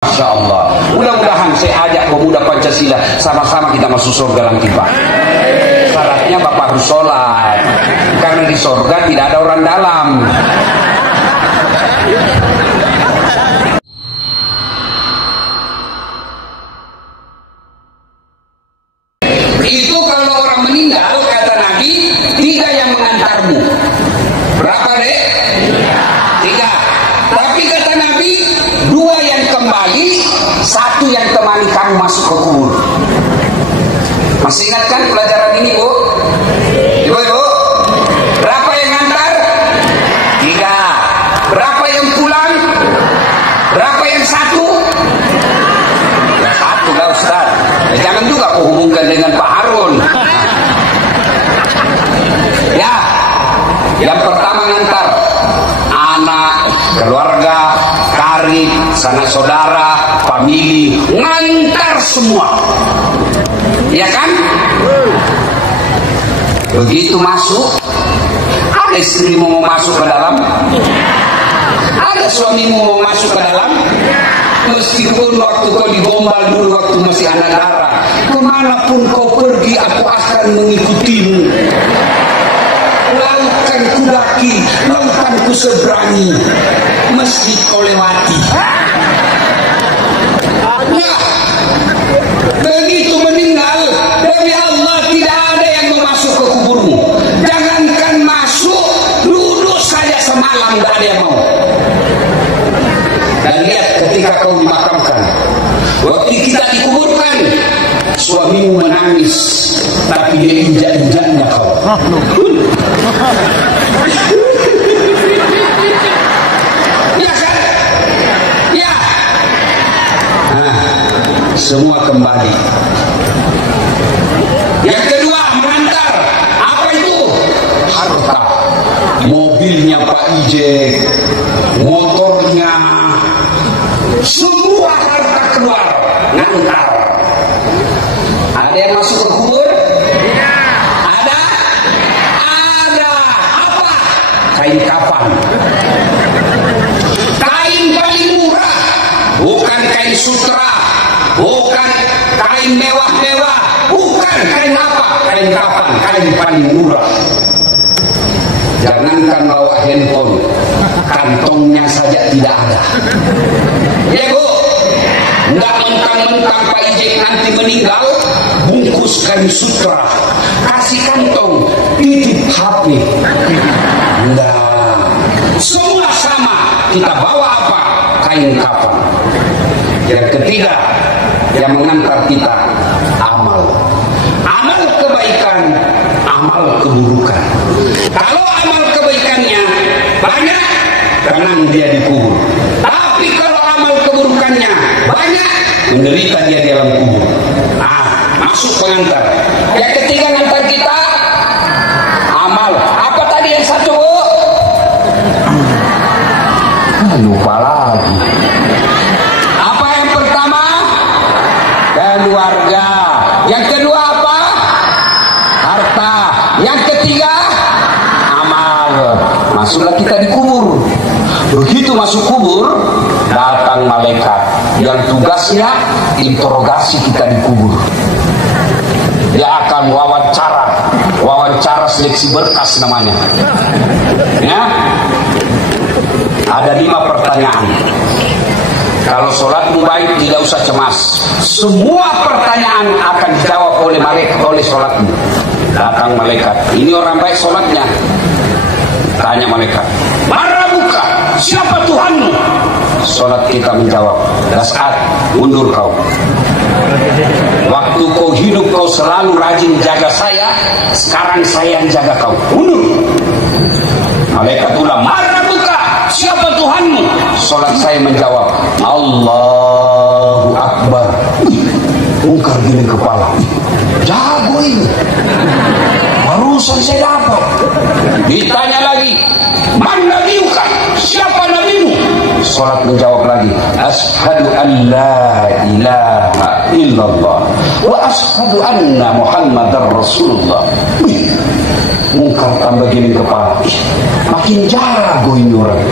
Masya Allah. Mudah-mudahan saya ajak pemuda Pancasila sama-sama kita masuk surga nanti Pak. Syaratnya Bapak harus sholat, karena di surga tidak ada orang dalam. Itu kalau orang meninggal, kata Nabi, 3 yang mengantarmu. Berapa dek? 3. Tapi kata Nabi, 2 yang kembali, 1 yang temani kamu masuk ke kubur. Masih ingat kan pelajaran ini Bu? Ibu? Berapa yang ngantar? 3. Berapa yang pulang? Berapa yang 1? Ya 1 lah Ustaz. Ya, jangan juga kau hubungkan dengan Pak Harun. Ya, yang pertama ngantar anak, keluarga, karib, sanak saudara, famili, ngantar semua. Ya kan? Begitu masuk, ada istrimu mau masuk ke dalam, ada suamimu mau masuk ke dalam. Meskipun waktu kau digombal dulu waktu masih anak darah, kemanapun kau pergi aku akan mengikutimu. Lautan ku daki, lautan ku seberangi, masjid kau lewati. Nah, begitu meninggal, demi Allah tidak ada yang mau masuk ke kuburmu. Jangankan masuk, duduk saja semalam tidak ada yang mau. Dan lihat ketika kau dimakamkan, waktu kita dikuburkan, suamimu menangis, tapi dia injak-injaknya kau. Ya kan? Ya. Nah, semua kembali. Yang kedua mengantar, apa itu? Harta. Mobilnya Pak Ijek, motornya, semua harta keluar, ngantar. Ada yang masuk ke kubur? Ada? Ada. Apa? Kain kafan. Kain paling murah, bukan kain sutra, bukan kain mewah-mewah, bukan kain apa? Kain kafan, kain paling murah. Jangankan bawa handphone, kantongnya saja tidak ada. Ya Bu, nggak mentang-mentang Pak Ijek nanti meninggal, bungkus kain sutra, kasih kantong, titip HP. Nah, semua sama. Kita bawa apa? Kain kafan. Yang ketiga, yang mengantar kita, amal. Amal kebaikan, amal keburukan. Kalau amal kebaikannya banyak, tenang dia dikubur. Tapi kalau amal keburukannya banyak, menderita dia di dalam kubur. Nah, masuk pengantar. Yang ketiga ngantar kita, amal. Apa tadi yang 1 Bu? Lupa lagi. Apa yang pertama? Keluarga. Yang kedua apa? Harta. Yang ketiga, amal. Masuklah kita di kubur. Begitu masuk kubur, datang malaikat yang tugasnya interogasi kita di kubur. Dia akan wawancara seleksi berkas namanya. Ya, ada 5 pertanyaan. Kalau sholatmu baik, tidak usah cemas. Semua pertanyaan akan dijawab oleh malaikat, oleh sholatmu. Datang malaikat, ini orang baik sholatnya. Tanya malaikat, mana buka? Siapa Tuhanmu? Sholat kita menjawab, Das'at, mundur kau. Waktu kau hidup kau selalu rajin jaga saya, sekarang saya yang jaga kau. Mundur. Malaikat ulang, mana buka? Siapa Tuhanmu? Sholat saya menjawab, Allahu Akbar. Ungkar gini kepala, jago ini. Barusan saya dapat. Ditanya lagi, mana nabiuka? Siapa nabimu? Sholat menjawab lagi, Ashhadu an la ilaha illallah wa ashhadu anna Muhammadar Rasulullah. Mungkar tambah gini kepala, makin jago ini orang.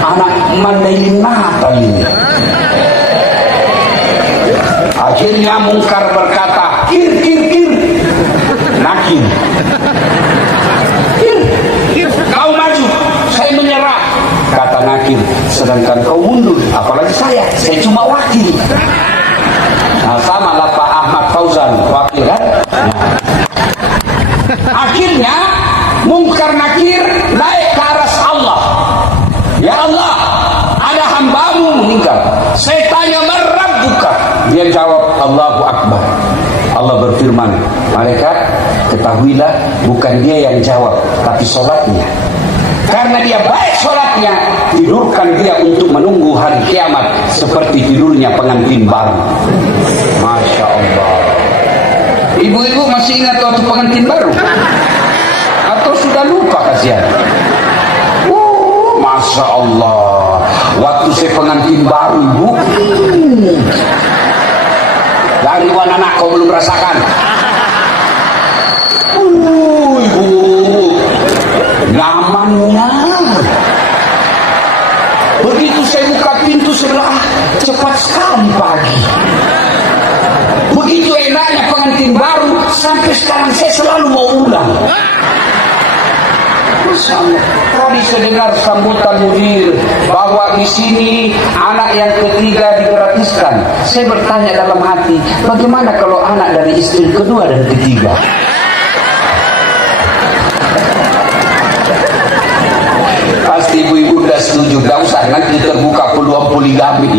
Anak Mandailing Natal ini. Akhirnya Mungkar berkata, kir. Nakir. Kir, kau maju, saya menyerah. Kata Nakir, sedangkan kau mundur, apalagi saya cuma wakil. Nah, sama lah Pak Ahmad Fauzan, wakil kan? Nah. Akhirnya Mungkar Nakir naik ke aras Allah. Ya Allah, ada hambamu meninggal. Saya tanya, man rabbuka? Dia jawab, Allahu Akbar. Allah berfirman, malaikat, ketahuilah bukan dia yang jawab, tapi sholatnya. Karena dia baik sholatnya, tidurkan dia untuk menunggu hari kiamat seperti tidurnya pengantin baru. Masya Allah. Ibu-ibu masih ingat waktu pengantin baru? Atau sudah lupa kasihan? Masya Allah. Waktu saya pengantin baru, ibu, dari mana nak kau belum rasakan? Ibu, nyamannya. Begitu saya buka pintu sebelah, cepat sekali pagi. Begitu enaknya pengantin baru, sampai sekarang saya selalu mau ulang. Tadi saya dengar sambutan mudir bahwa di sini anak yang ketiga digratiskan. Saya bertanya dalam hati, bagaimana kalau anak dari istri kedua dan ketiga? Pasti ibu-ibu udah setuju, gak usah nanti terbuka peluang poligami.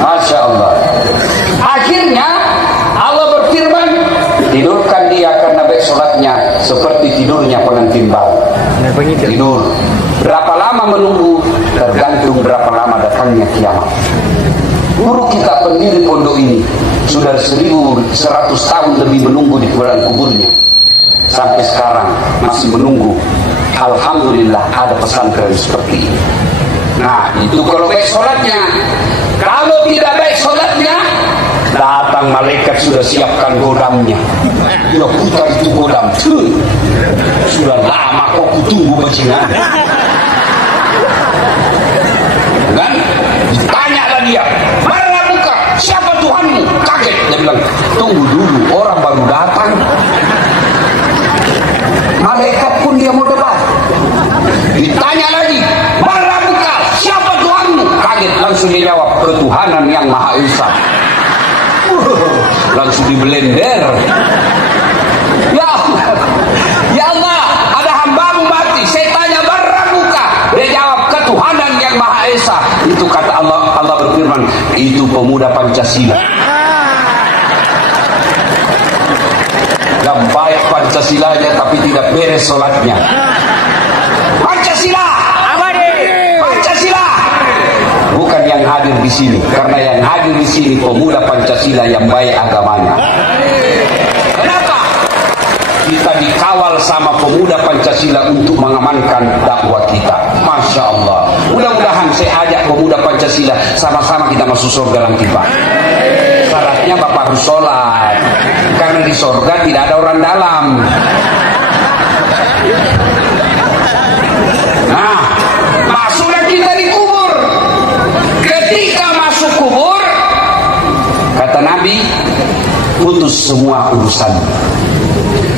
Masya Allah. Akhirnya Allah berfirman, tidurkan dia karena baik sholatnya seperti tidurnya pengantin baru. Tidur. Berapa lama menunggu? Tergantung berapa lama datangnya kiamat. Guru kita pendiri pondok ini sudah 1100 tahun lebih menunggu di kuburannya. Sampai sekarang masih menunggu. Alhamdulillah ada pesantren seperti ini. Nah, itu kalau baik sholatnya. Kalau tidak baik sholatnya, datang malaikat sudah siapkan godamnya. Dia putar itu godam. Sudah lama kok kutunggu bajingan. Kan? Ditanyalah dia, mana buka? Siapa Tuhanmu? Kaget. Dia bilang, tunggu dulu, orang baru datang. Malaikat pun dia mau debat. Ditanya lagi, mana buka? Siapa Tuhanmu? Kaget, langsung dia jawab, ketuhanan yang Maha Esa. Langsung dibelender. Ya Allah, ya Allah, ada hambamu mati. Saya tanya, mana buka? Dia jawab, ketuhanan yang Maha Esa. Itu kata Allah, Allah berfirman, itu pemuda Pancasila. Yang baik Pancasilanya tapi tidak beres sholatnya. Pancasila, Pancasila. Bukan yang hadir di sini, karena yang hadir di sini pemuda Pancasila yang baik agamanya. Kenapa? Kita dikawal sama pemuda Pancasila untuk mengamankan dakwah kita. Masya Allah. Mudah-mudahan saya ajak pemuda Pancasila sama-sama kita masuk surga nanti, Pak. Syaratnya Bapak harus sholat, karena di surga tidak ada orang dalam. Nah, masuklah kita di kubur. Ketika masuk kubur, kata Nabi, putus semua urusan.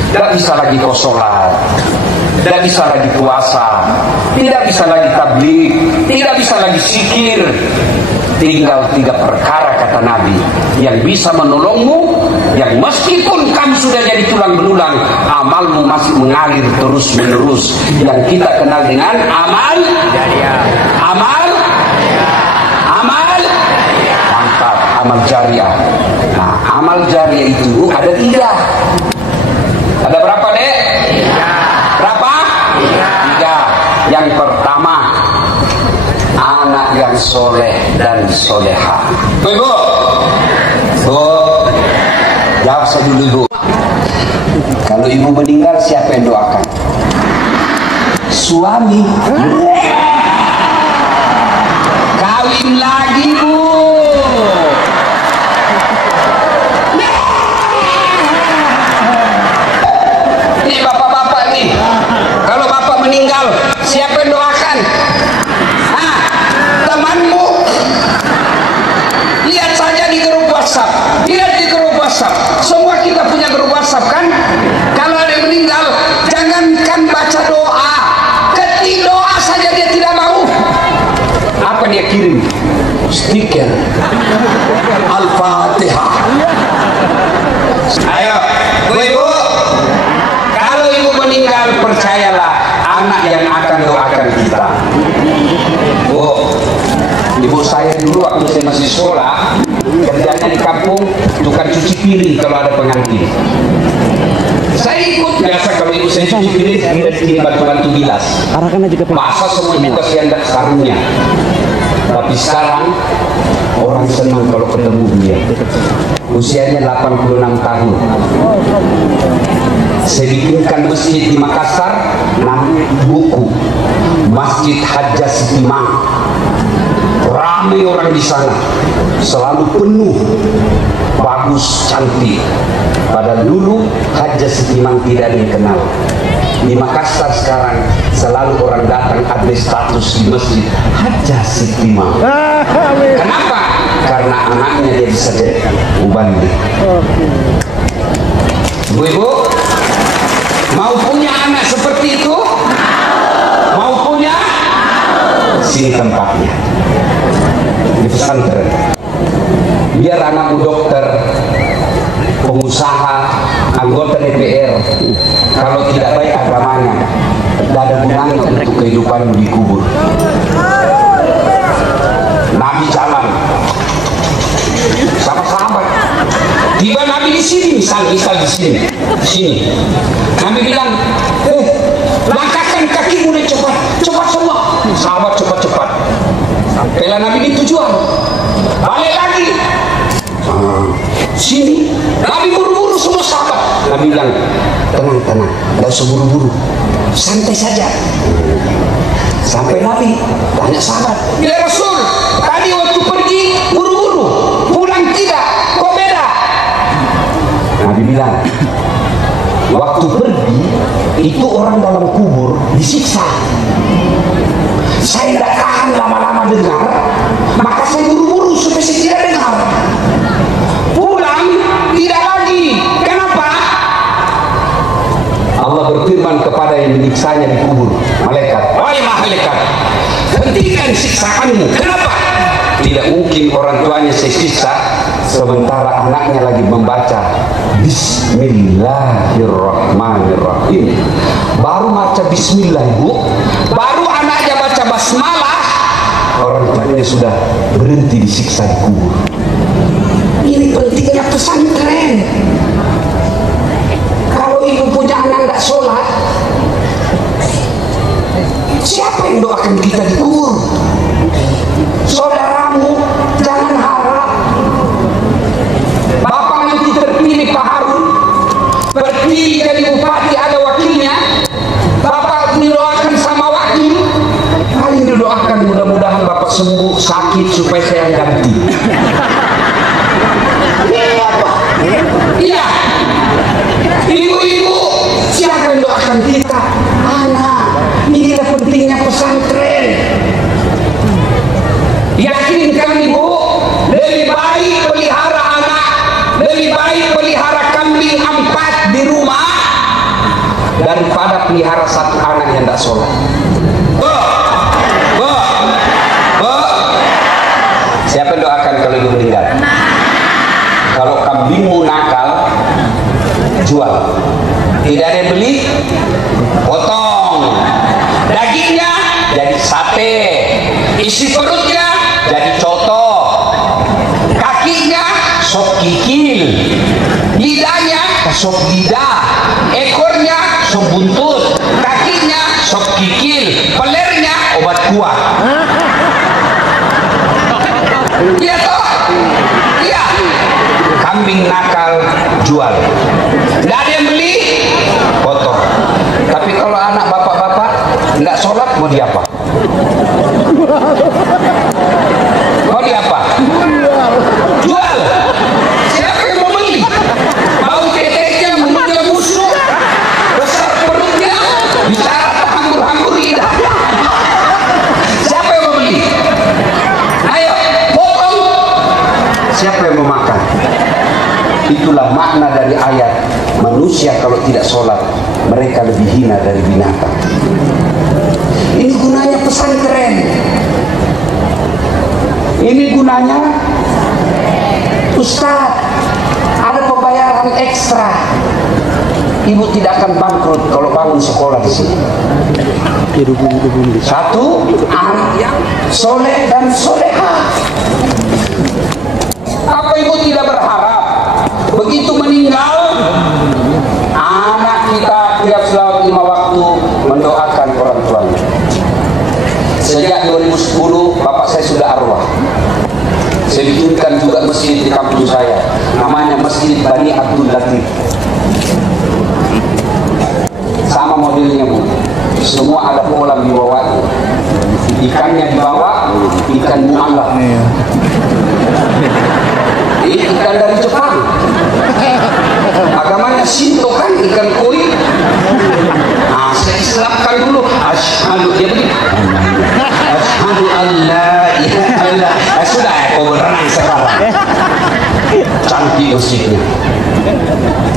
Tidak bisa lagi kau sholat, tidak bisa lagi puasa, tidak bisa lagi tabligh, tidak bisa lagi zikir. Tinggal 3 perkara kata Nabi yang bisa menolongmu, yang meskipun kamu sudah jadi tulang belulang, amalmu masih mengalir terus menerus, yang kita kenal dengan amal jariah. Mantap, amal jariah. Nah, amal jariah itu ada 3. Ada berapa, Dek? 3. Berapa? 3. Yang pertama, anak yang soleh dan soleha. Ibu, jawab saya dulu, Ibu. Kalau ibu meninggal, siapa yang doakan? Suami. Kawin lagi, Bu. Ini bapak-bapak nih. Kalau bapak meninggal, siapa yang doakan? Temanmu. Lihat saja kirim stiker Al-Fatihah. Ayo, ibu, kalau ibu meninggal, percayalah anak yang akan doakan kita. Ibu saya dulu waktu saya masih sekolah, kerjanya di kampung, tukang cuci piring kalau ada pengantin. Saya ikut, biasa kalau ibu saya cuci piring, saya sini bantu-bantu bilas. Masa semua kita siandak sarungnya. Tapi sekarang orang senang kalau ketemu dia. Usianya 86 tahun. Saya bikinkan masjid di Makassar, namanya buku Masjid Hajjah Sitimang. Ramai orang di sana, selalu penuh, bagus, cantik. Padahal dulu Hajjah Sitimang tidak ada yang kenal. Di Makassar sekarang selalu orang datang ada status di masjid Hajjah Sitimang. Kenapa? Karena anaknya dia bisa jadi mubalik. Ibu-ibu, mau punya anak seperti itu? Mau punya? Sini tempatnya. Di pesantren. Biar anakmu dokter, pengusaha, anggota DPR, kalau tidak baik agamanya, tidak ada gunanya untuk kehidupanmu di kubur. Nabi jalan sama sahabat, tiba Nabi di sini, misal di sini. Nabi bilang, langkahkan kakimu dan cepat semua. Sahabat cepat. Sampailah Nabi di tujuan, balik lagi. Sini, Nabi buru-buru semua sahabat. Nabi bilang, tenang, tidak usah buru-buru, santai saja. Sampai Nabi tanya sahabat, ya Rasul, tadi waktu pergi buru-buru, pulang tidak, kok beda? Nabi bilang, waktu pergi itu orang dalam kubur disiksa. Saya tidak tahan lama-lama dengar, maka saya buru-buru supaya saya tidak dengar. Pulang tidak lagi. Kenapa? Allah berfirman kepada yang menyiksanya di kubur, malaikat, wahai malaikat, hentikan siksaanmu. Kenapa? Tidak mungkin orang tuanya saya siksa sementara anaknya lagi membaca Bismillahirrahmanirrahim. Baru baca Bismillah, ibu, baru anaknya baca basmalah, orang tuanya sudah berhenti disiksa di kubur. Ini pentingnya pesantren. Kalau ibu punya anak tidak sholat, siapa yang doakan kita di kubur? Saudaramu, jangan harap. Bapak nanti terpilih Pak Harun, terpilih jadi bupati, ada wakilnya. Bapak didoakan sama wakil, paling didoakan mudah-mudahan Bapak sembuh sakit supaya saya ganti. Iya, ibu-ibu, siapa yang doakan kita? Anak. Inilah pentingnya pesantren. Yakinkan ibu, lebih baik pelihara anak, lebih baik pelihara kambing 4 di rumah daripada pelihara 1 anak yang tidak sholat. Bu, siapa yang doakan kalau ibu meninggal? Kalau kambingmu nakal, jual. Tidak ada yang beli, potong. Dagingnya jadi sate, isi perutnya jadi coto, kakinya sop kikil, lidahnya sop lidah, ekornya sop buntut, kakinya sop kikil, pelernya obat kuat. Iya toh? Iya. Kambing nakal jual, tidak ada yang beli, potong. Tapi kalau anak bapak-bapak tidak sholat, mau diapa? Mau diapa? Jual. Siapa yang mau beli? Bau teteknya menunjuk musuh, besar perutnya, bicara hambur-hambur lidah. Siapa yang mau beli? Ayo, potong. Siapa yang mau makan? Itulah makna dari ayat, manusia kalau tidak sholat, mereka lebih hina dari binatang. Ini gunanya pesantren. Ini gunanya Ustaz, ada pembayaran ekstra. Ibu tidak akan bangkrut kalau bangun sekolah di sini. Satu, anak yang soleh dan soleha. Apa ibu tidak berharap begitu meninggal anak kita tiap selawat 5 waktu mendoakan orang tuanya? Sejak 2010 bapak saya sudah arwah. Saya bikinkan juga masjid di kampung saya, namanya Masjid Bani Abdul Latif. Sama modelnya Bu, semua ada kolam di bawahnya. Ikannya di bawah, ikan mu'alaf. Ini ikan dari Jepang. Agamanya Shinto kan, ikan koi. Nah, saya islamkan dulu. Asyhadu, dia begini. Asyhadu alla ilaha illallah. Sudah ya, kau berenang sekarang. Cantik masjidnya.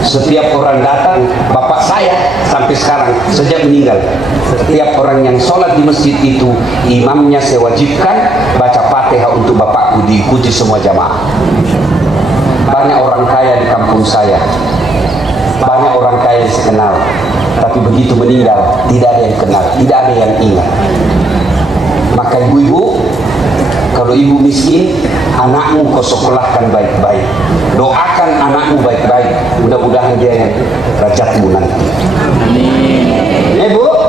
Setiap orang datang, bapak saya sampai sekarang sejak meninggal, setiap orang yang sholat di masjid itu, imamnya saya wajibkan baca Fatihah untuk bapakku, diikuti semua jamaah. Banyak orang kaya di kampung saya, banyak orang kaya yang saya kenal, tapi begitu meninggal tidak ada yang kenal, tidak ada yang ingat. Maka ibu-ibu, kalau ibu miskin, anakmu kau sekolahkan baik-baik, doakan anakmu baik-baik, mudah-mudahan dia yang derajatmu nanti. Ya Bu.